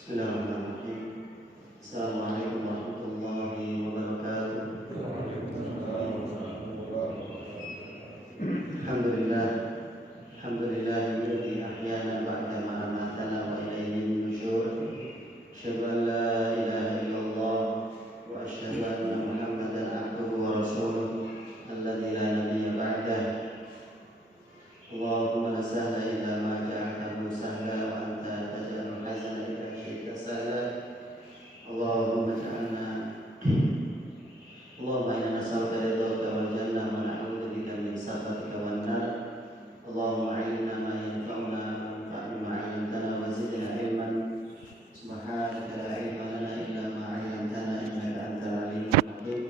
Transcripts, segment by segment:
Bismillahirrahmanirrahim. Assalamualaikum warahmatullahi wabarakatuh. Alhamdulillah, alhamdulillahilladzi ahyana ba'da ma amatana wa ilayhi nusyur. Asyhadu an la ilaha illallah wa asyhadu anna Muhammadan abduhu wa rasuluh alladzi la nabiyya ba'dah. Allahumma la sahla illa ma ja'altahu sahla wa anta taj'alul hazana idza syi'ta sahla. Allahumma ja'alna Allahumma inna nas'aluka ridhaka wal jannah wa na'udzu bika min sakhatika wan nar. Allahumma 'allimna ma yanfa'una wanfa'na ma 'allamtana wa zidna ilman. Subhanaka la 'ilma lana illa ma 'allamtana innaka antal 'alimul hakim.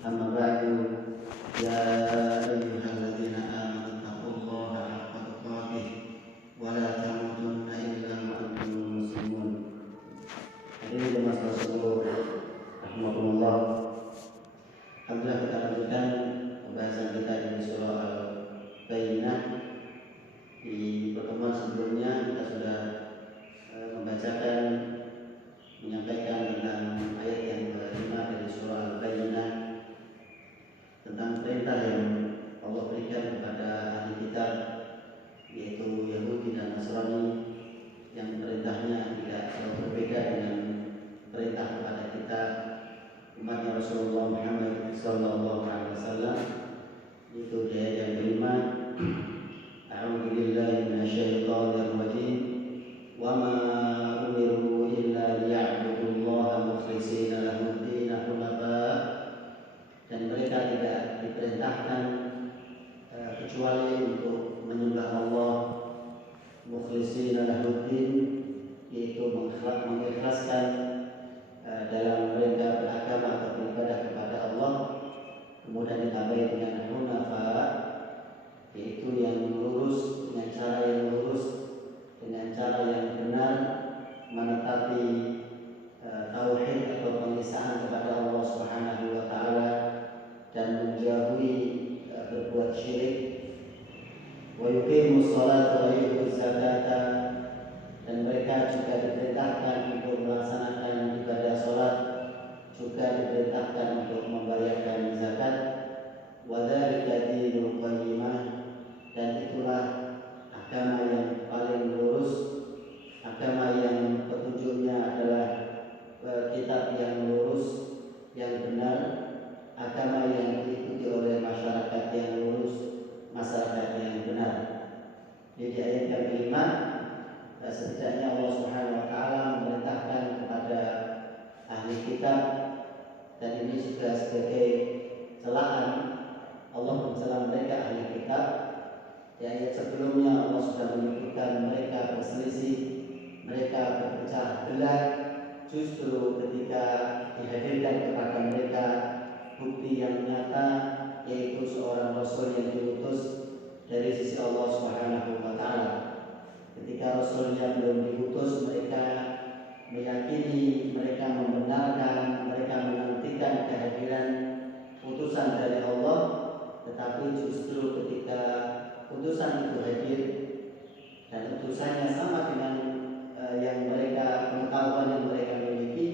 Amma ba'du, ya ayyuhalladzina amanu taqullaha haqqa tuqatih wa la tamutunna illa wa antum muslimun. Hadirin jemaah Rasulullah rahimakumullah. Alhamdulillah, kita lanjutkan pembahasan kita di surah Al-Bayyinah. Di pertemuan sebelumnya kita sudah membacakan, menyampaikan tentang ayat yang kelima dari surah Al-Bayyinah, tentang perintah yang Allah berikan kepada ahli kitab, yaitu Yahudi dan Nasrani, yang perintahnya tidak jauh berbeda dengan perintah kepada kita umatnya Rasulullah Muhammad sallallahu alaihi wasallam. Itu di ayat yang kelima. A'udzu billahi minasyaitonir rajim. Wa ma umiru illa liya'budullaha mukhlishina lahu-d-din hunafa. Dan mereka tidak diperintahkan kecuali untuk menyembah Allah mukhlishina lahu-d-din, yaitu mengikhlaskan dalam mereka beragama atau beribadah kepada Allah. Kemudian ditambahi dengan hunafa, yaitu yang lurus, dengan cara yang lurus, dengan cara yang benar, menetapi tauhid atau pengisaan kepada Allah Subhanahu wa taala dan menjauhi berbuat syirik. Wa yuqimus sholata wa yu'tuz zakata, dan mereka juga diperintahkan untuk melaksanakan ibadah sholat, juga diperintahkan untuk membayarkan zakat. Wa dzalika dinul qayyimah, dan itulah agama yang paling lurus, agama yang petunjuknya adalah kitab yang lurus, yang benar, agama yang diikuti oleh masyarakat yang lurus, masyarakat yang benar. Jadi ayat yang kelima, setidaknya Allah Subhanahu wa taala memerintahkan kepada ahli kitab, dan ini juga sebagai celaan Allah mencela mereka ahli kitab. Di ayat sebelumnya Allah sudah menyebutkan mereka berselisih, mereka berpecah belah. Justru ketika dihadirkan kepada mereka bukti yang nyata, yaitu seorang Rasul yang diutus dari sisi Allah Subhanahu wa taala. Ketika Rasulnya belum diutus, mereka meyakini, mereka membenarkan, mereka menantikan kehadiran utusan dari Allah. Tetapi justru ketika utusan itu hadir dan utusannya sama dengan yang mereka, pengetahuan yang mereka miliki,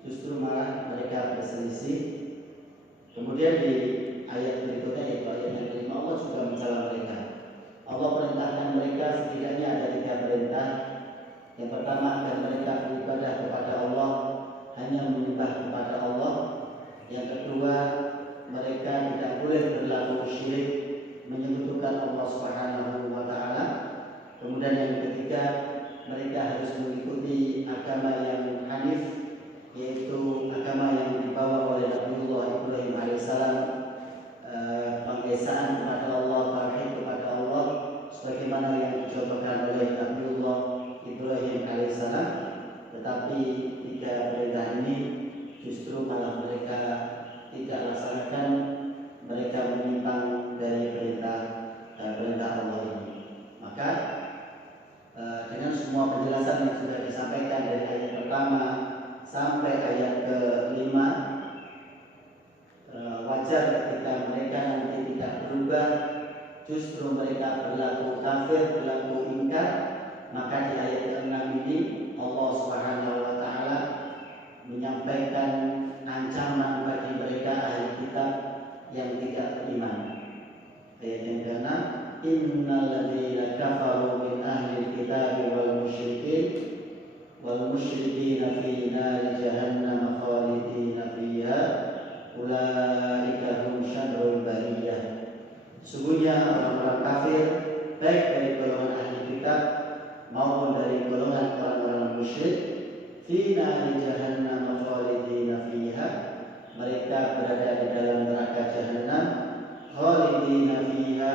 justru malah mereka berselisih. Kemudian di ayat berikutnya, yaitu ayat yang kelima, Allah juga mencela mereka. Allah perintahkan mereka, setidaknya ada 3 perintah. Yang pertama, agar mereka beribadah kepada Allah, hanya menyembah kepada Allah. Yang kedua, mereka tidak boleh berlaku syirik, menyekutukan Allah Subhanahu wa taala. Kemudian yang ketiga, mereka harus mengikuti agama yang hanif, yaitu agama yang dibawa oleh Nabiullah Ibrahim alaihissalam, pengesaan kepada Allah, tauhid kepada Allah, sebagaimana yang dicontohkan oleh Nabiullah Ibrahim alaihissalam. Tetapi 3 perintah ini justru malah mereka tidak laksanakan, mereka menyimpang dari perintah Allah ini. Maka dengan semua penjelasan yang sudah disampaikan dari ayat pertama sampai ayat ke-5, wajar ketika mereka nanti tidak berubah, justru mereka berlaku kafir, berlaku ingkar. Maka di ayat ke-6 ini Allah Subhanahu wal musyrikina fi nari jahannam khalidina fiha ulaika hum syarrul bariyah. Sesungguhnya orang-orang kafir baik dari golongan ahli kitab maupun dari golongan orang-orang musyrik fi nari jahannam khalidina fiha, mereka berada di dalam neraka jahanam khalidina fiha,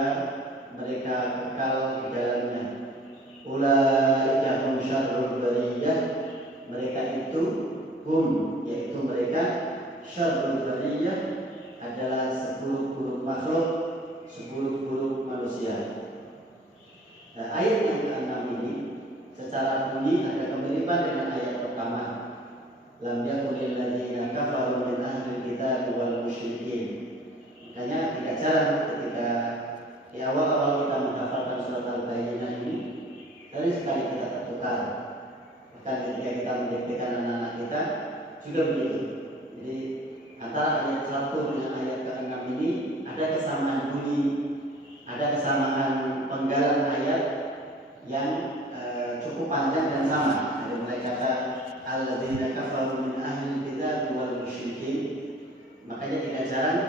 mereka kekal di dalamnya. Ulaika hum syarrul bariyah, mereka itu hum, yaitu mereka, syarrul bariyah adalah seburuk-buruk makhluk, seburuk-buruk manusia. Nah, ayat yang ke-6 ini secara bunyi ada kemiripan dengan ayat pertama. Lam yakunil ladzina kafaru min ahli kitab wal musyrikin. Makanya tidak jarang ketika di awal-awal kita menghafalkan surat Al-Bayyinah ini, dari sekali kita tertukar. Bahkan ketika kita mendiktekan anak-anak kita juga begitu. Jadi antara ayat 1 dengan ayat ke-6 ini ada kesamaan bunyi, ada kesamaan penggalan ayat yang cukup panjang dan sama. Dari mulai kata alladzina kafaru min ahli kitab wal musyrikin, makanya tidak jarang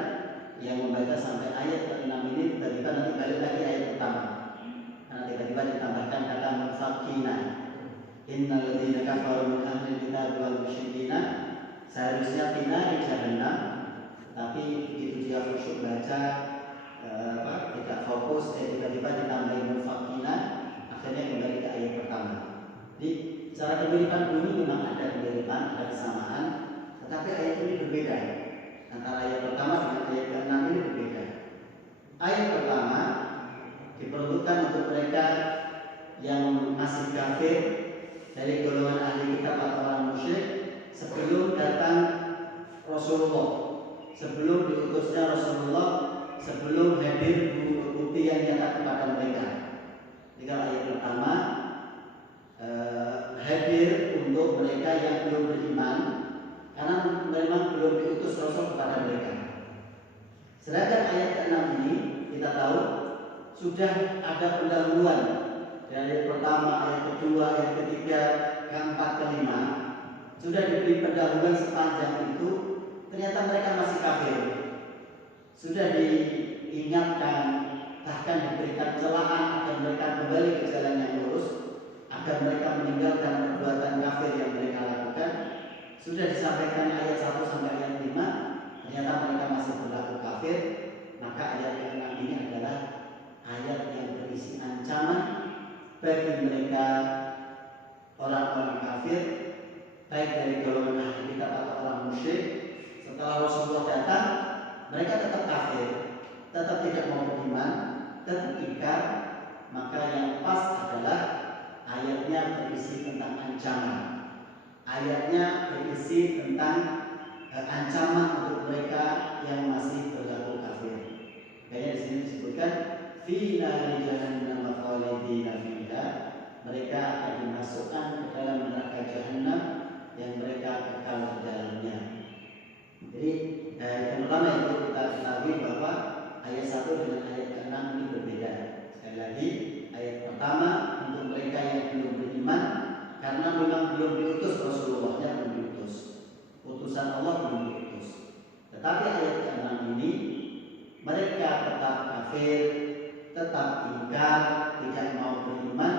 yang membaca sampai ayat ke-6 ini tiba-tiba nanti balik lagi ayat pertama, karena tiba-tiba ditambahkan kata munfaqina. Innal ladzina kafaru min ahli kitab wal musyrikina, seharusnya finari jahannam, tapi begitu dia khusyuk baca tidak fokus, tiba-tiba ditambahin munfaqina, akhirnya kembali ke ayat pertama. Jadi secara kemiripan bunyi memang ada kemiripan, ada kesamaan, tetapi ayat ini berbeda. Antara ayat pertama dengan ayat ke-6 ini berbeda. Ayat pertama diperuntukkan untuk mereka yang masih kafir dari golongan ahli kitab atau orang musyrik sebelum datang Rasulullah, sebelum diutusnya Rasulullah, sebelum hadir bukti yang nyata kepada mereka. Jika ayat pertama hadir untuk mereka yang belum beriman, karena memang belum diutus Rasul kepada mereka. Sedangkan ayat ke-6 ini kita tahu sudah ada pendahuluan dari ayat pertama, ayat kedua, ayat ketiga, keempat, kelima, sudah diberi pendahuluan sepanjang itu. Ternyata mereka masih kafir, sudah diingatkan, bahkan diberikan celaan agar mereka kembali ke jalan yang lurus, agar mereka meninggalkan perbuatan kafir yang mereka lakukan. Sudah disampaikan ayat 1 sampai ayat 5, ternyata mereka masih berlaku kafir. Maka ayat ke-6 ini adalah ayat yang berisi ancaman bagi mereka orang-orang kafir, baik dari golongan ahli kitab atau orang musyrik. Setelah Rasulullah datang, mereka tetap kafir, tetap tidak mau beriman, tetap ingkar. Maka yang pas adalah ayatnya berisi tentang ancaman. Ayatnya berisi tentang ancaman untuk mereka yang masih berlaku kafir. Kayaknya di sini disebutkan fi nari jahannam khalidina fiha, mereka akan dimasukkan ke dalam neraka jahanam yang mereka kekal di dalamnya. Jadi yang pertama itu kita ketahui bahwa ayat 1 dengan ayat ke-6 ini berbeda. Sekali lagi, ayat pertama untuk mereka yang belum beriman, karena memang belum diutus Rasulullahnya, belum diutus, utusan Allah belum diutus. Tetapi ayat ke-6 ini mereka tetap kafir, tetap ingkar, tidak mau beriman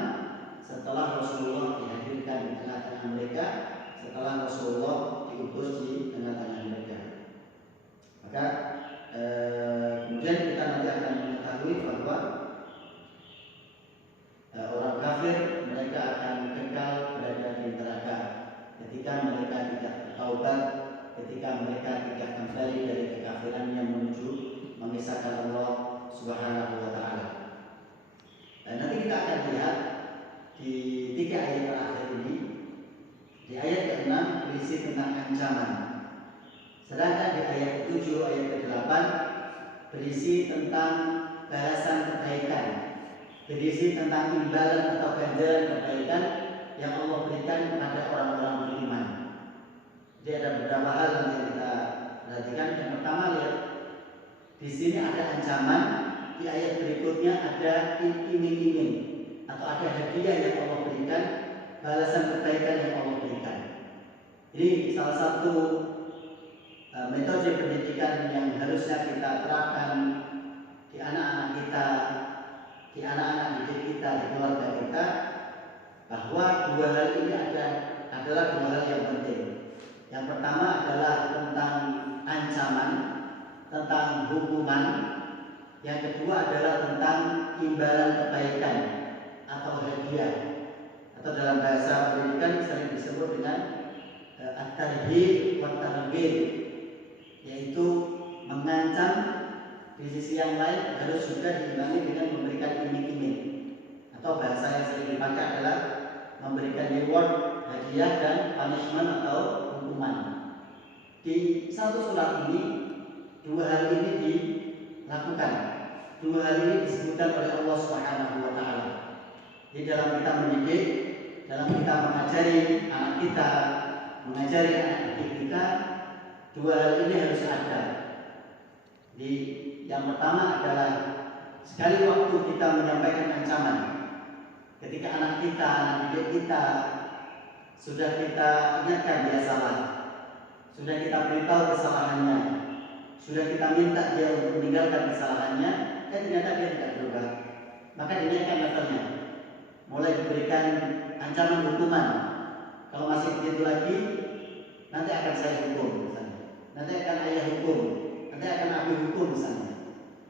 setelah Rasulullah dihadirkan di tengah-tengah mereka, setelah Rasulullah diutus di tengah-tengah mereka. Maka kemudian kita nanti akan mengetahui bahwa orang kafir mereka akan kekal berada di neraka ketika mereka tidak bertaubat, ketika mereka tidak kembali dari kekafirannya menuju mengisahkan Allah Subhanahu wa taala. Dan nanti kita akan lihat di 3 ayat terakhir ini. Di ayat ke-6 berisi tentang ancaman. Sedangkan di ayat ke-7, ayat ke-8 berisi tentang balasan kebaikan, berisi tentang imbalan atau ganjaran kebaikan yang Allah berikan kepada orang-orang beriman. Jadi ada beberapa hal yang kita perhatikan. Yang pertama, lihat di sini ada ancaman, di ayat berikutnya ada iming-iming atau ada hadiah yang Allah berikan, balasan kebaikan yang Allah berikan. Jadi salah satu metode pendidikan yang harusnya kita terapkan di anak-anak kita, di anak-anak didik kita, di keluarga kita, bahwa dua hal ini adalah dua hal yang penting. Yang pertama adalah tentang ancaman, tentang hukuman. Yang kedua adalah tentang imbalan kebaikan atau hadiah, atau dalam bahasa pendidikan sering disebut dengan at-tarhib wa targhib, yaitu mengancam, di sisi yang lain harus juga diimbangi dengan memberikan iming-iming, atau bahasa yang sering dipakai adalah memberikan reward, hadiah, dan punishment atau hukuman. Di satu surat ini dua hal ini dilakukan, dua hal ini disebutkan oleh Allah Subhanahu wa Ta'ala. Di dalam kita mendidik, dalam kita mengajari anak kita, mengajari anak didik kita, dua hal ini harus ada. Yang pertama adalah sekali waktu kita menyampaikan ancaman, ketika anak kita, anak didik kita sudah kita ingatkan dia salah, sudah kita beritahu kesalahannya, sudah kita minta dia untuk meninggalkan kesalahannya, ternyata dia tidak berubah, maka dinaikkan levelnya, mulai diberikan ancaman hukuman. Kalau masih begitu lagi, nanti akan saya hukum misalnya, nanti akan ayah hukum, nanti akan abi hukum misalnya.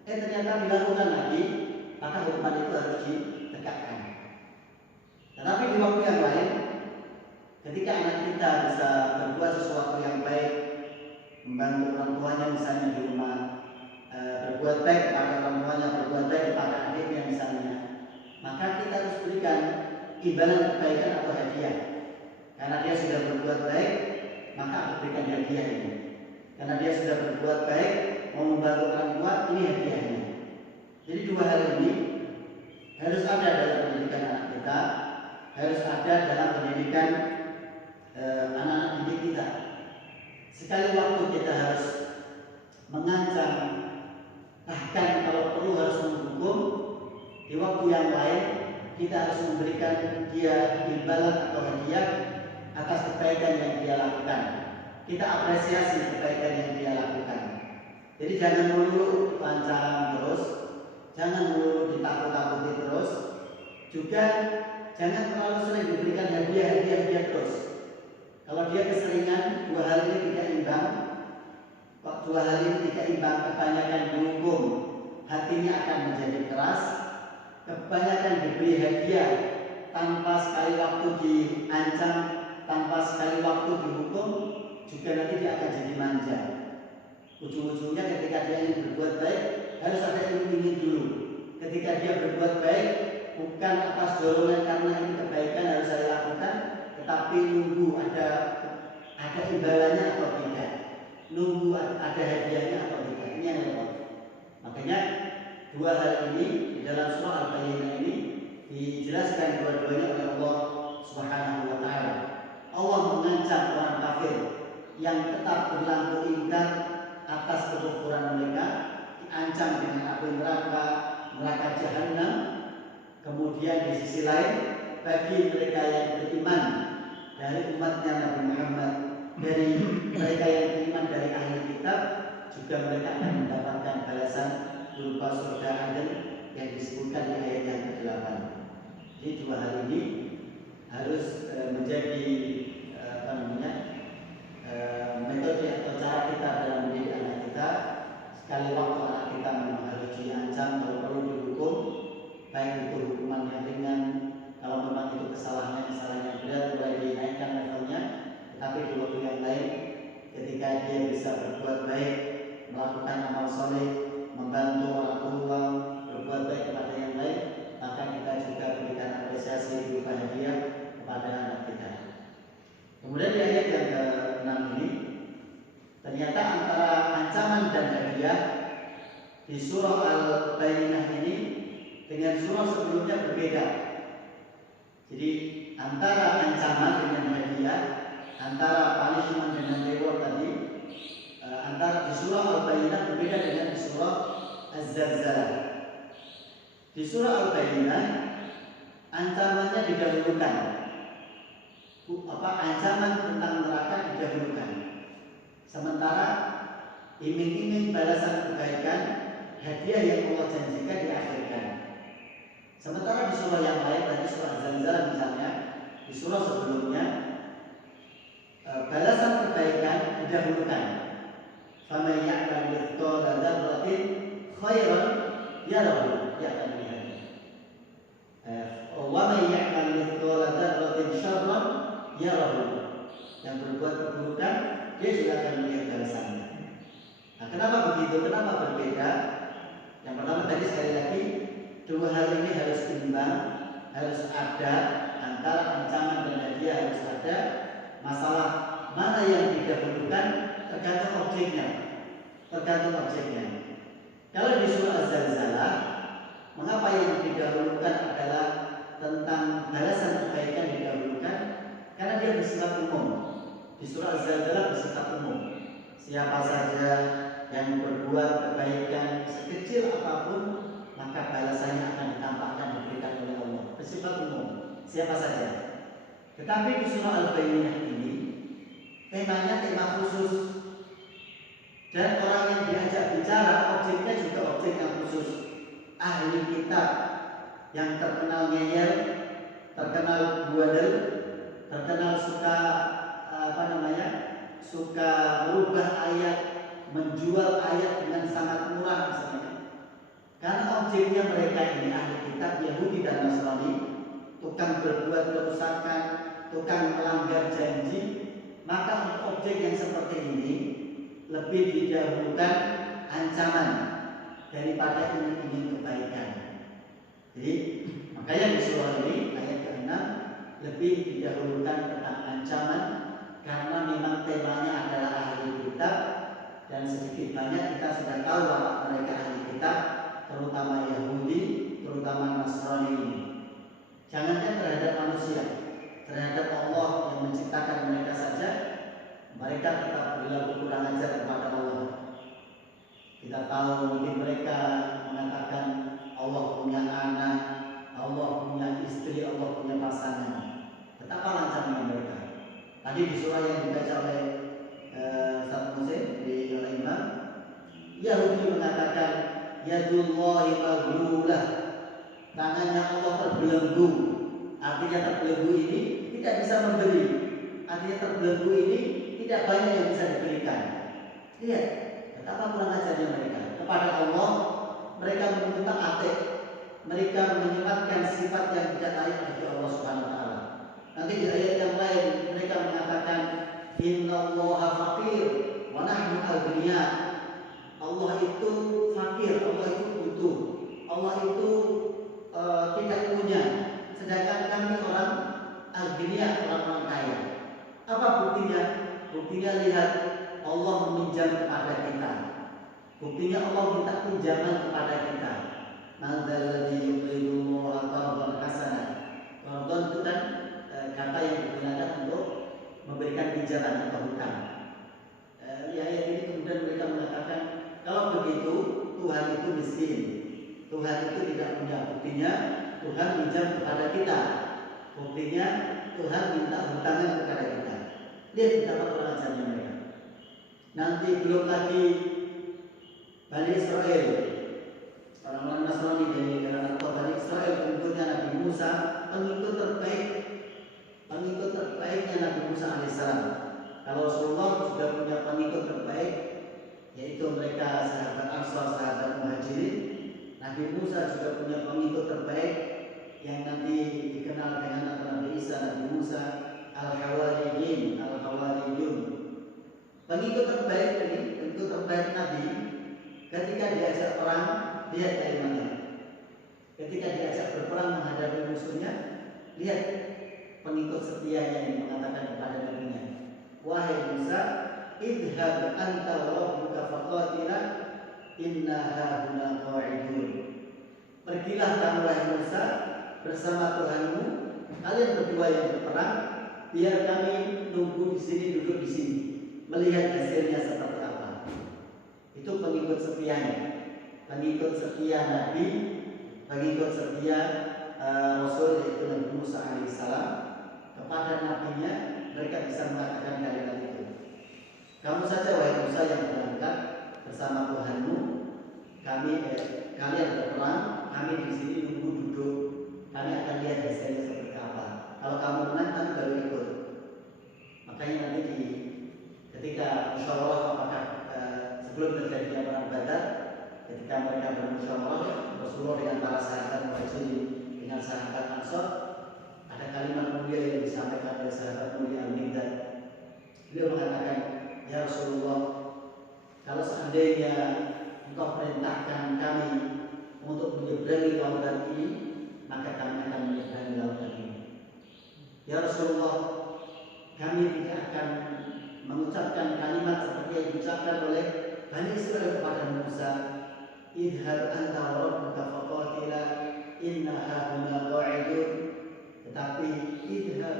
Ternyata dilakukan lagi, maka hukuman itu harus ditegakkan. Tetapi di waktu yang lain, ketika anak kita bisa berbuat sesuatu yang baik, membantu orang tuanya misalnya di rumah, berbuat baik kepada orang tuanya, berbuat baik kepada adiknya misalnya, maka kita harus berikan imbalan kebaikan atau hadiah. Karena dia sudah berbuat baik, maka berikan hadiah ini. Karena dia sudah berbuat baik, mau membantu orang tua, ini hadiahnya. Jadi dua hal ini harus ada dalam pendidikan anak kita, harus ada dalam pendidikan anak-anak didik kita. Sekali waktu kita harus mengancam, bahkan kalau perlu harus menghukum. Di waktu yang lain kita harus memberikan dia imbalan atau hadiah atas kebaikan yang dia lakukan. Kita apresiasi kebaikan yang dia lakukan. Jadi jangan melulu lancaran terus, jangan melulu ditakut-takuti terus, juga jangan terlalu sering diberikan hadiah dia terus. Kalau dia keseringan, dua hal ini tidak imbang. Kok dua hal ini tidak imbang, kebanyakan dihukum, hatinya akan menjadi keras. Kebanyakan diberi hadiah tanpa sekali waktu diancam, tanpa sekali waktu dihukum, juga nanti dia akan jadi manja. Ujung-ujungnya ketika dia ingin berbuat baik, harus ada iming-iming dulu. Ketika dia berbuat baik, bukan atas dorongan karena ini kebaikan harus saya lakukan, tetapi nunggu ada imbalannya atau tidak, nunggu ada hadiahnya atau tidak. Ini yang repot. Makanya dua hal ini di dalam surah Al-Bayyinah ini dijelaskan dua-duanya oleh Allah Subhanahu wa Ta'ala. Allah mengancam orang kafir yang tetap berlaku ingkar atas kekufuran mereka, diancam dengan api neraka jahanam. Kemudian di sisi lain, bagi mereka yang beriman dari umatnya Nabi Muhammad, dari mereka yang beriman dari ahli kitab, juga mereka akan mendapatkan balasan berupa surga Aden yang disebutkan di ayat yang ke-8. Jadi dua hal ini harus menjadi metode atau cara kita dalam mendidik anak kita. Sekali waktu anak kita memang harus diancam, kalau perlu dihukum, baik itu hukuman yang ringan, kalau memang itu kesalahan yang berat, mulai dinaikkan levelnya. Tetapi di waktu yang lain, ketika dia bisa berbuat baik, melakukan amal soleh, membantu orang tua, berbuat baik kepada yang lain, maka kita juga berikan apresiasi berupa hadiah kepada anak kita. Kemudian di ayat yang ke-6 ini, ternyata antara ancaman dan hadiah di surah Al-Bayyinah ini dengan surah sebelumnya berbeda. Jadi antara ancaman dengan hadiah, antara punishment dengan reward tadi, antara di surah Al-Bayyinah berbeda dengan di surah Az-Zalzalah. Di surah Al-Bayyinah ancamannya didahulukan, ancaman tentang neraka didahulukan. Sementara iming-iming balasan kebaikan, hadiah yang Allah janjikan diakhirkan. Sementara di surah yang lain, tadi surah Zalzalah misalnya, di surah sebelumnya balasan kebaikan didahulukan. Faman ya'mal mithqala dzarratin khairan yarahu, ya akan lihat. Wa man ya'mal mithqala dzarratin syarran yarahu. Yang berbuat keburukan dia juga akan melihat balasannya. Nah, kenapa begitu? Kenapa berbeda? Yang pertama tadi sekali lagi, dua hal ini harus imbang, harus ada antara ancaman dan hadiah, harus ada. Masalah mana yang didahulukan tergantung objeknya. Kalau di surah Az-Zalzalah, mengapa yang didahulukan adalah tentang balasan kebaikan didahulukan? Karena dia bersifat umum. Di surah Az-Zalzalah bersifat umum. Siapa saja yang berbuat kebaikan sekecil apapun, maka balasannya akan ditampakkan, diberikan oleh Allah. Bersifat umum, siapa saja. Tetapi di surah Al-Bayyinah ini temanya tema khusus, dan orang yang diajak bicara objeknya juga objek yang khusus. Ahli kitab yang terkenal ngeyel, terkenal buadel, terkenal suka suka merubah ayat, menjual ayat dengan sangat murah misalnya. Karena objeknya mereka ini ahli kitab Yahudi dan Nasrani, tukang berbuat kerusakan, tukang melanggar janji, maka untuk objek yang seperti ini lebih didahulukan ancaman daripada ingin kebaikan. Jadi makanya di surah ini ayat ke-6 lebih didahulukan tentang ancaman, karena memang temanya adalah ahli kitab, dan sedikit banyak kita sudah tahu bahwa mereka ahli kitab, terutama Yahudi, terutama Nasrani ini. Jangankan terhadap manusia, terhadap Allah yang menciptakan mereka saja, mereka tetap berlaku kurang ajar kepada Allah. Kita tahu mungkin mereka mengatakan Allah punya anak, Allah punya istri, Allah punya pasangan. Betapa lancangnya mereka. Tadi di surah yang dibaca oleh Ustaz Musa di oleh Imam, Yahudi mengatakan yadullahi maghlulah, tangannya Allah terbelenggu. Artinya terbelenggu ini tidak bisa memberi. Artinya terbelenggu ini tidak banyak yang bisa diberikan. Lihat betapa kurang ajarnya mereka kepada Allah. Mereka meminta atik, mereka menyifatkan sifat yang tidak layak bagi Allah Subhanahu wa taala. Nanti di ayat yang lain mereka mengatakan innallaha faqir wa nahnu aghniya. Allah itu fakir, Allah itu butuh, Allah itu tidak punya, sedangkan kami orang aghniya, orang kaya. Apa buktinya? Buktinya lihat, Allah meminjam kepada kita. Buktinya Allah minta pinjaman kepada kita. Madzalladzi yuqridullaha qardan hasanah. Qardan itu kan kata yang digunakan untuk memberikan pinjaman atau hutang. Di ayat ini kemudian mereka mengatakan kalau begitu Tuhan itu miskin, Tuhan itu tidak punya. Buktinya Tuhan pinjam kepada kita. Buktinya Tuhan minta hutangan kepada kita. Lihat betapa kurang ajarnya mereka. Nanti belum lagi Bani Israel, orang-orang Nasrani dari kalangan Bani Israel, pengikutnya Nabi Musa, pengikut terbaiknya Nabi Musa alaihissalam. Kalau Rasulullah sudah punya pengikut terbaik, yaitu mereka sahabat Ansar, sahabat Muhajirin. Nabi Musa juga punya pengikut terbaik yang nanti dikenal dengan nama Nabi Isa, Nabi Musa, Al-Hawariyyin, Al-Hawariyun. Pengikut terbaik ini, pengikut terbaik Nabi, ketika diajak perang, lihat kalimatnya. Ketika diajak berperang menghadapi musuhnya, lihat pengikut setianya yang mengatakan kepada nabinya, wahai Musa, idhab anta wa rabbuka faqatila inna hahuna qa'idun. Pergilah kamu wahai Musa bersama Tuhanmu, kalian berdua yang berperang, biar kami nunggu di sini, duduk di sini, melihat hasilnya seperti apa. Itu pengikut setianya, pengikut setia Nabi, pengikut setia Rasul yaitu Nabi Musa alaihissalam. kepada nabinya, mereka bisa mengatakan kalimat itu. Kamu saja wahai Musa yang berangkat bersama Tuhanmu, kalian berperang, kami di sini nunggu duduk, kami akan lihat hasilnya seperti apa. Kalau kamu menang, kami baru ikut. Makanya nanti ketika musyawarah apakah sebelum terjadinya perang Badar, ketika mereka bermusyawarah, Rasulullah dengan para sahabat Muhajirin dengan sahabat Ansor, ada kalimat mulia yang disampaikan oleh sahabat mulia Al-Miqdad. Beliau mengatakan, ya Rasulullah, kalau seandainya engkau perintahkan kami untuk menyeberangi lautan ini, maka kami akan menyeberangi lautan ini. Ya Rasulullah, kami tidak akan mengucapkan kalimat seperti yang diucapkan oleh Bani Israel kepada Musa, idhab anta wa rabbuka faqatila inna hahuna qa'idun. Tetapi idhab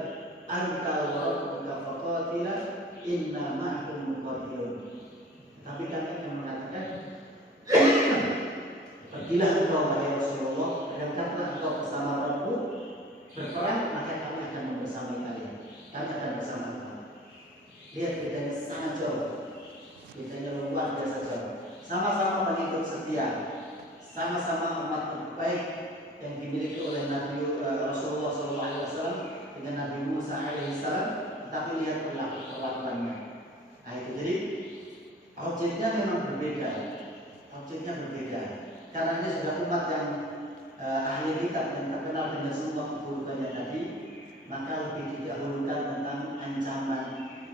anta wa rabbuka faqatila inna ma'akum muqatilun. Tapi kami akan mengatakan, pergilah engkau wahai Rasulullah, berangkatlah engkau bersama Rabbu berperang, maka kami akan bersamai kalian. Kami akan bersama kamu. Lihat bedanya sangat jauh, bedanya luar biasa jauh. Sama-sama mengikut setia, sama-sama umat terbaik yang dimiliki oleh Nabi Rasulullah SAW dengan Nabi Musa alaihissalam, tetapi lihat perlakuannya. Nah itu jadi objeknya memang berbeda, karena ini sudah umat yang ahli kitab yang terkenal dengan semua keburukannya tadi, maka lebih didahulukan tentang ancaman,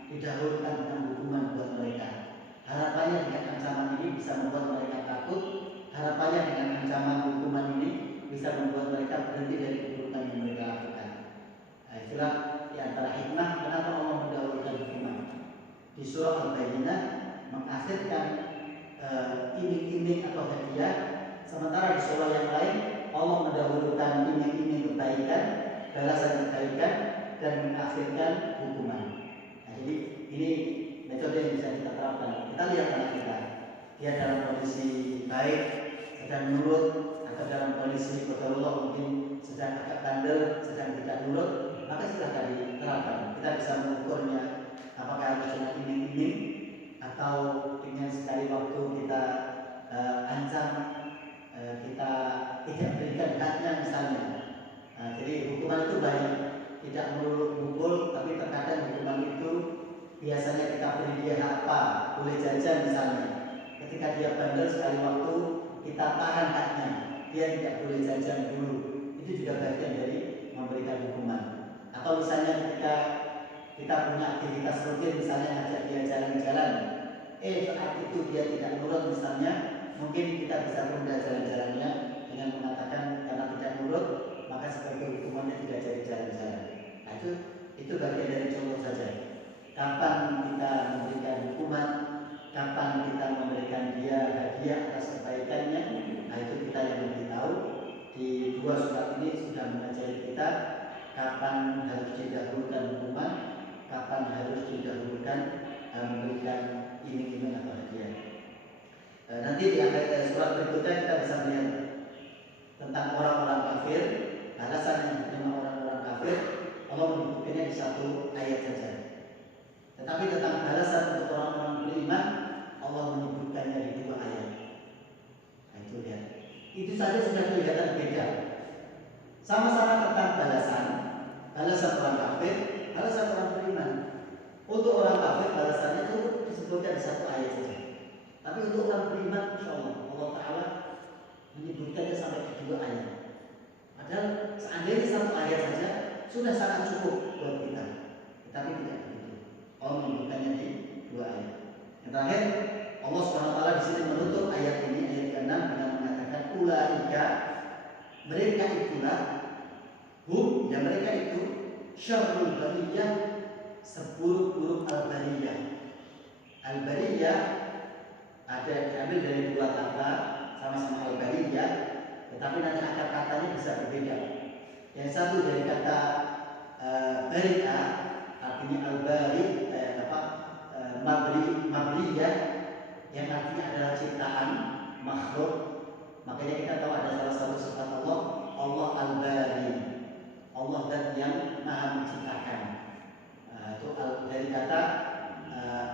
didahulukan tentang hukuman buat mereka. Harapannya dengan ancaman ini bisa membuat mereka takut, harapannya dengan ancaman hukuman ini bisa membuat mereka berhenti dari keburukan yang mereka lakukan. Nah, itulah di antara hikmah kenapa Allah mendahulukan hukuman. Di surah Al-Bayyinah mengakhirkan iming-iming atau hadiah, sementara di surah yang lain Allah mendahulukan iming-iming kebaikan, balasan kebaikan, dan mengakhirkan hukuman. Nah, jadi ini metode yang bisa kita terapkan. Kita lihat anak kita, dia dalam kondisi baik, sedang nurut, atau dalam kondisi qadarullah mungkin sedang agak bandel, sedang tidak nurut, maka silahkan diterapkan. Kita bisa mengukurnya, apakah harus dengan iming-iming atau dengan sekali waktu kita ancam, kita tidak berikan haknya misalnya. Jadi hukuman itu banyak, tidak melulu pukul, tapi terkadang hukuman itu biasanya kita beri dia hak apa, boleh jajan misalnya. Ketika dia bandel sekali waktu kita tahan haknya, dia tidak boleh jajan dulu. Itu juga bagian dari memberikan hukuman. Atau misalnya ketika kita punya aktivitas rutin, misalnya ngajak dia jalan-jalan, saat itu dia tidak nurut misalnya, mungkin kita bisa tunda jalan-jalannya dengan mengatakan karena tidak nurut, maka sebagai hukumannya tidak jadi jalan-jalan. Nah, itu bagian dari contoh saja. Kapan kita memberikan hukuman, kapan kita memberikan dia hadiah atas kebaikannya, nah itu kita yang lebih tahu. Di dua surat ini sudah mengajari kita kapan harus didahulukan hukuman, kapan harus didahulukan memberikan iming-iming atau hadiah. Nanti di akhir surat berikutnya kita bisa melihat tentang orang-orang kafir, balasan yang diterima orang-orang kafir. Allah menyebutkannya di satu ayat saja. Tetapi tentang balasan untuk orang-orang beriman, Allah menyebutkannya di dua ayat. Nah, itu lihat. Itu saja sudah kelihatan beda. Sama-sama tentang balasan orang kafir, balasan orang beriman. Untuk orang kafir balasannya itu disebutkan di satu ayat saja. Tapi untuk orang beriman, insya Allah Ta'ala menyebutkannya sampai di dua ayat. Padahal seandainya satu ayat saja sudah sangat cukup buat kita. Tetapi tidak begitu. Allah menyebutkannya di dua ayat. Yang terakhir, Allah SWT di sini menutup ayat ini, ayat ke-6 dengan mengatakan ulaika, mereka itulah yang mereka itu syarrul bariyah, seburuk-buruk al-bariyah. Al-bariyah ada diambil dari dua kata sama-sama al-bariyah, tetapi nanti akar katanya bisa berbeda. Yang satu dari kata bariyah artinya al-bari, mabriyah yang artinya adalah ciptaan makhluk. Makanya kita tahu ada salah satu sifat Allah al-bari. Allah zat yang maha menciptakan. Itu dari kata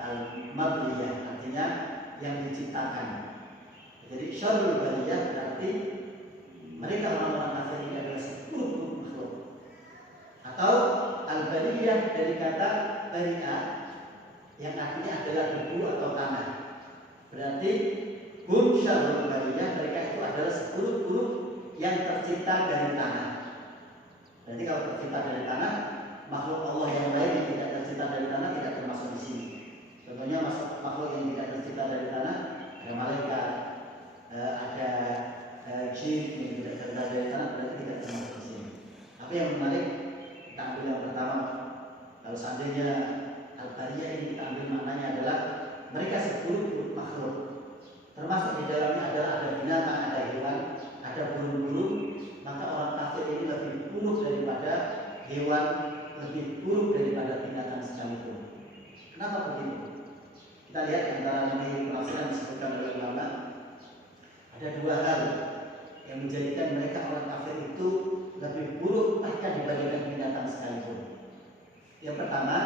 al-mabriyah, artinya yang diciptakan. Jadi syarrul bariyah berarti mereka orang-orang kafir ini adalah seburuk-buruk makhluk. Atau al-bariyah dari kata bariyah yang artinya adalah debu atau tanah. Berarti hum syarrul bariyah, mereka itu adalah seburuk-buruk yang tercipta dari tanah. Berarti kalau tercipta dari tanah, makhluk Allah yang lain yang tidak tercipta dari tanah tidak termasuk di sini. Contohnya makhluk yang tidak tercipta dari tanah, ada malaikat, ada jin yang tidak tercipta dari tanah, berarti tidak termasuk di sini. Tapi yang menarik, kita ambil yang pertama. Kalau seandainya al-bariyah ini kita ambil maknanya adalah mereka seburuk-buruk makhluk. Termasuk di dalamnya adalah ada binatang, ada hewan, ada burung-burung. Maka orang kafir ini lebih buruk daripada hewan, lebih buruk daripada binatang sekalipun. Kenapa begitu? Kita lihat antara lebih penafsiran disebutkan oleh ulama. Ada dua hal yang menjadikan mereka orang kafir itu lebih buruk bahkan dibandingkan binatang sekalipun. Yang pertama,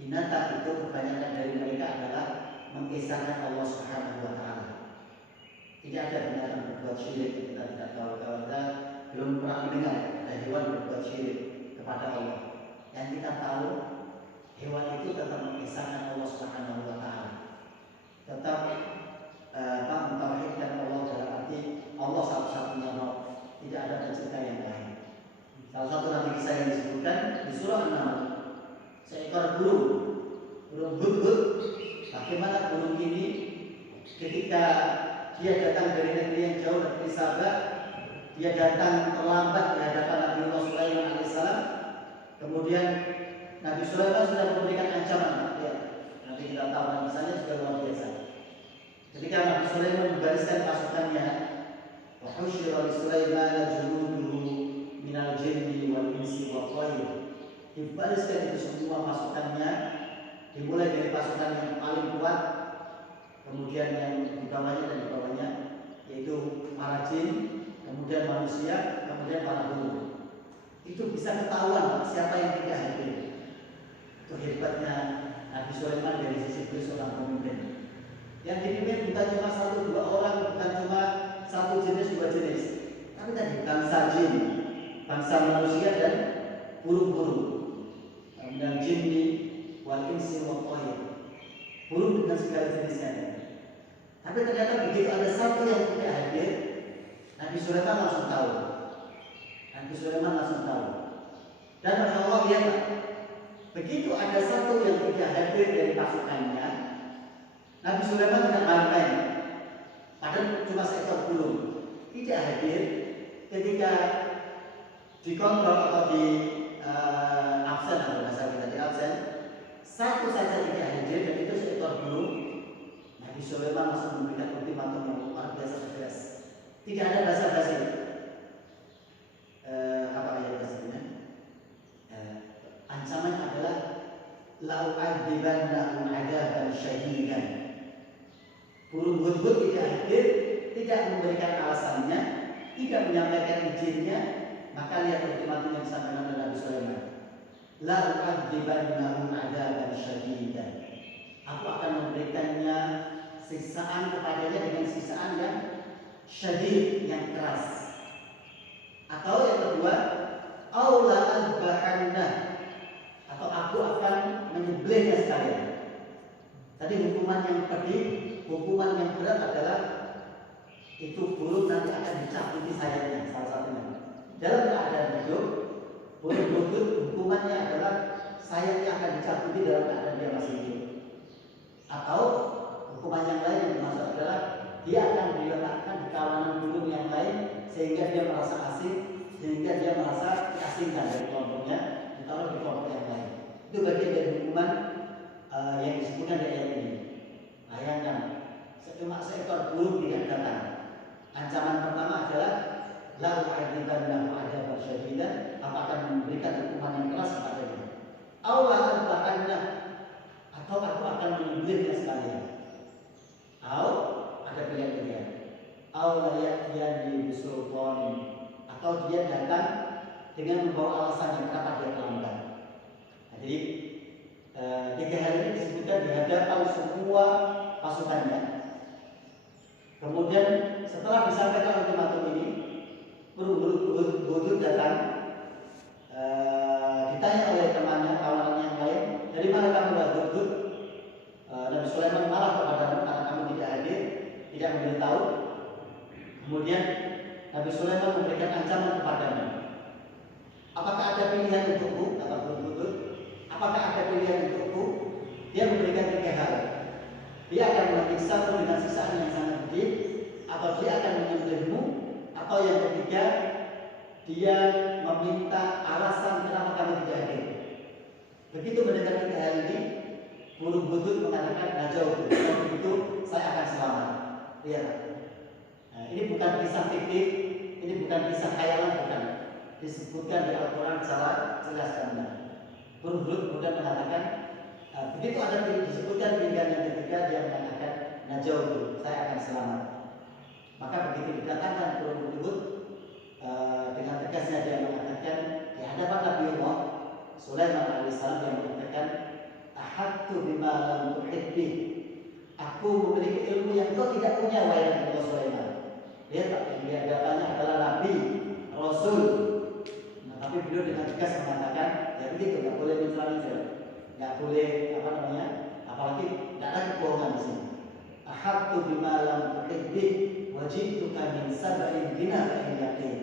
binatang itu kebanyakan dari mereka adalah mengesahkan Allah Subhanahu wa Ta'ala. Tidak ada binatang berbuat syirik, kita tidak tahu. Kalau kita belum pernah mendengar ada hewan berbuat syirik kepada Allah. Yang kita tahu, hewan itu tetap mengesahkan Allah Subhanahu wa Ta'ala, tetap mentauhidkan Allah dalam arti Allah satu-satunya Rabb, tidak ada pencipta yang lain. Salah satu nanti kisah yang disebutkan di surah An-Naml, seekor burung hudhud. Bagaimana burung ini ketika dia datang dari negeri yang jauh, negeri Sabah, dia datang terlambat di hadapan Nabi Sulaiman alaihissalam. Kemudian Nabi Sulaiman sudah memberikan ancaman. Ya, nanti kita tahu kisahnya juga luar biasa. Ketika Nabi Sulaiman membariskan pasukannya, wa husyira li Sulaiman junuduhu minal jinni wal insi wa tayr. Dibariskan itu semua pasukannya, dimulai dari pasukan yang paling kuat, kemudian yang di bawahnya, yaitu para jin, kemudian manusia, kemudian para burung. Itu bisa ketahuan siapa yang tidak hadir. Itu hebatnya Nabi Sulaiman dari sisi beliau seorang pemimpin. Yang dipimpin bukan cuma 1-2 orang, bukan cuma satu jenis 2 jenis, tapi tadi bangsa jin, bangsa manusia dan burung-burung. Dan jinni wal insi wa tayr, burung dengan segala jenisnya. Tapi ternyata begitu ada satu yang tidak hadir, Nabi Sulaiman langsung tahu. Dan Masya Allah, lihat, begitu ada satu yang tidak hadir dari pasukannya, Nabi Sulaiman tidak main-main. Padahal cuma seekor burung tidak hadir. Ketika dikontrol atau di absen, atau bahasa kita di absen, satu saja tidak hadir dan itu seekor burung, Nabi Sulaiman langsung memberikan ultimatum yang luar biasa tegas. Tidak ada basa-basi. Apa ayat tersebutnya? Ancaman adalah la'u'adzibannahu 'adzaban syadidan. Burung hudhud tidak hadir, tidak memberikan alasannya, tidak menyampaikan izinnya, maka lihat ultimatum yang disampaikan oleh Nabi Sulaiman. La'u'adzibannahu 'adzaban syadidan. Aku akan memberikannya siksaan kepadanya dengan siksaan yang syadid, yang keras. Atau yang kedua, aula azbahannah, atau aku akan menyembelihnya sekalian. Tadi hukuman yang pedih, hukuman yang berat adalah itu burung nanti akan dicabuti sayapnya, salah satunya. Dalam keadaan hidup, burung hudhud hukumannya adalah sayapnya akan dicabuti dalam keadaan dia masih hidup. Atau hukuman yang lain yang dimaksud adalah dia akan diletakkan di kawanan burung yang lain sehingga dia merasa asing, sehingga dia merasa diasingkan dari kelompoknya, ditaruh di kelompok yang lain. Itu bagian dari hukuman yang disebutkan di ayat ini. Bayangkan, cuma seekor burung tidak datang. Ancaman pertama adalah la'u'adzibannahu 'adzaban syadidan, akan memberikan hukuman yang keras kepadanya. Aula bahkannya, atau aku akan menyembelihnya sekalian. Ada pilihan. Aula ya'tiyani bisultanin, atau dia datang dengan membawa alasan kenapa dia terlambat. Nah, jadi 3 hari ini disebutkan di hadapan semua pasukannya. Kemudian setelah disampaikan ultimatum ini, Hudhud datang, ditanya oleh temannya, kawanannya yang lain, dari mana kamu Hudhud? Nabi Sulaiman marah kepadamu karena kamu tidak hadir, tidak memberitahu. Kemudian Nabi Sulaiman memberikan ancaman kepadamu. Apakah ada pilihan untukku? Kata Hudhud. Apakah ada pilihan untukku? Dia memberikan 3 hal. Dia akan menyiksamu dengan siksaan yang sangat pedih, atau dia akan menyembelihmu, atau yang ketiga dia meminta alasan kenapa kamu tidak hadir. Begitu mendengar 3 hal ini, burung Hudhud mengatakan najautu, kalau begitu saya akan selamat. Lihat, nah, ini bukan kisah fiktif, ini bukan kisah khayalan, bukan. Disebutkan di Al-Quran secara jelas dan benar. Burung Hudhud kemudian mengatakan, begitu ada disebutkan pilihan yang ketiga, dia mengatakan najautu, saya akan selamat. Maka begitu didatangkan burung Hudhud, dengan tegasnya dia mengatakan di hadapan Nabiullah Sulaiman alaihissalam, yang mengatakan ahadtu bima lam tuhid bih, aku memiliki ilmu yang kau tidak punya wahai Nabiullah Sulaiman. Lihat Pak, yang di hadapannya adalah Nabi, Rasul. Nah, tapi beliau dengan tegas mengatakan ya begitu, nggak boleh mencela-mencela, nggak boleh apalagi tidak ada kebohongan di sini. Ahadtu bima lam tuhid bih wajibtuka min sab'in bina'in yaqin.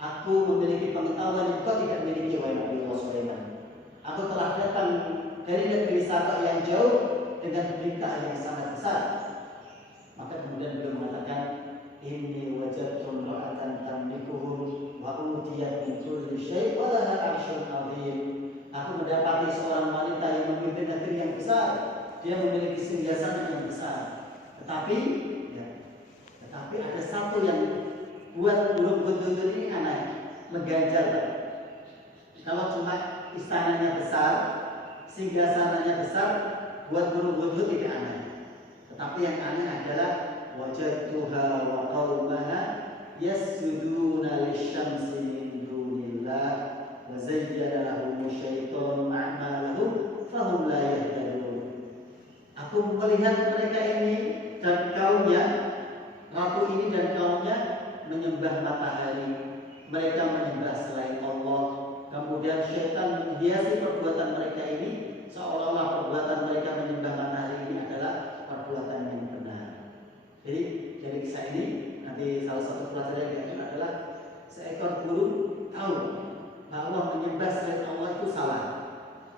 Aku memiliki pengetahuan yang kau tidak miliki wahai Nabiullah Sulaiman. Aku telah datang dari negeri Saba yang jauh dengan berita yang sangat besar. Maka kemudian beliau mengatakan, inni wajadtu imra'atan tamlikuhum wa utiyat min kulli syai' wa laha 'arsyun 'azim. Aku mendapati seorang wanita yang memimpin negeri yang besar. Dia memiliki singgasana yang besar. Tetapi ada satu yang buat burung Hudhud ini aneh, mengganjal. Kalau cuma istananya besar, singgasananya besar, buat burung Hudhud tidak aneh. Tetapi yang aneh adalah wajadtuha wa qaumaha yasjuduna lisyamsi min dunillah wa zayyana lahum syaitanu a'malahum fahum la yahtadun. Aku melihat mereka ini dan kaumnya, ratu ini dan kaumnya menyembah matahari, mereka menyembah selain Allah. Kemudian syaitan menghiasi perbuatan mereka ini seolah-olah perbuatan mereka menyembah matahari ini adalah perbuatan yang benar. Jadi dari kisah ini nanti salah satu pelajaran yang diambil adalah seekor burung tahu bahwa menyembah selain Allah itu salah,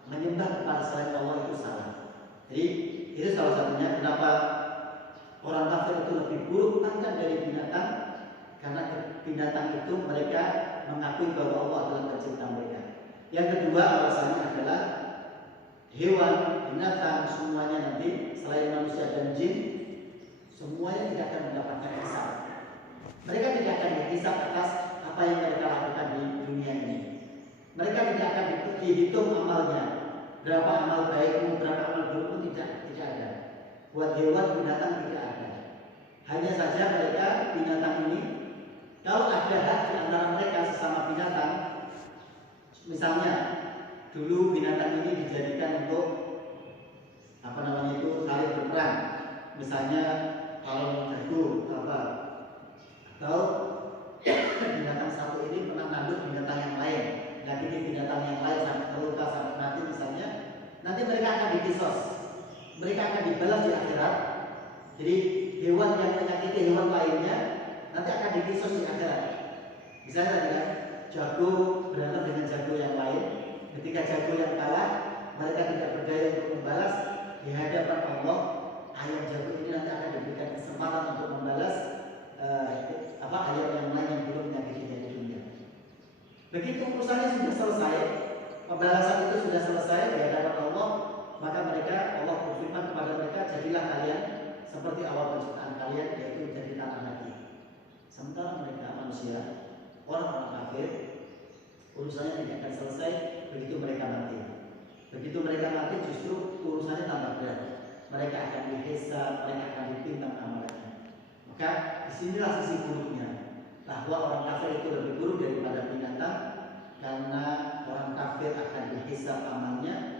menyembah kepada selain Allah itu salah. Jadi itu salah satunya kenapa orang kafir itu lebih buruk bahkan dari binatang, karena binatang itu mereka mengakui bahwa Allah adalah pencipta mereka. Yang kedua alasannya adalah hewan, binatang semuanya nanti selain manusia dan jin semuanya tidak akan mendapatkan hisab. Mereka tidak akan dihisab atas apa yang mereka lakukan di dunia ini. Mereka tidak akan dihitung amalnya, berapa amal baikmu, berapa amal burukmu, tidak ada. Buat hewan, binatang tidak ada. Hanya saja mereka binatang ini, kalau ada hak di antara mereka sesama binatang, misalnya dulu binatang ini dijadikan untuk saling berperang. Misalnya kalau jago atau binatang satu ini pernah nanduk binatang yang lain, nyakiti binatang yang lain sampai terluka sampai mati misalnya, nanti mereka akan dikisos, mereka akan dibalas di akhirat. Jadi hewan yang menyakiti hewan lainnya nanti akan dikisos di akhirat. Misalnya tadi kan jago berantem dengan jago yang lain, ketika jago yang kalah mereka tidak berdaya untuk membalas di hadapan Allah, ayam jago ini nanti akan diberikan kesempatan untuk membalas ayam yang lain yang belum menyakitinya di dunia. Begitu urusannya sudah selesai, pembalasan itu sudah selesai di hadapan Allah, maka Allah berfirman kepada mereka, jadilah kalian seperti awal penciptaan kalian, yaitu jadi tanah lagi. Sementara mereka manusia, orang-orang kafir, urusannya tidak akan selesai begitu mereka mati. Begitu mereka mati justru urusannya tambah berat. Mereka akan dihisab, mereka akan ditimbang amalnya. Maka disinilah sisi buruknya, bahwa orang kafir itu lebih buruk daripada binatang, karena orang kafir akan dihisab amalnya,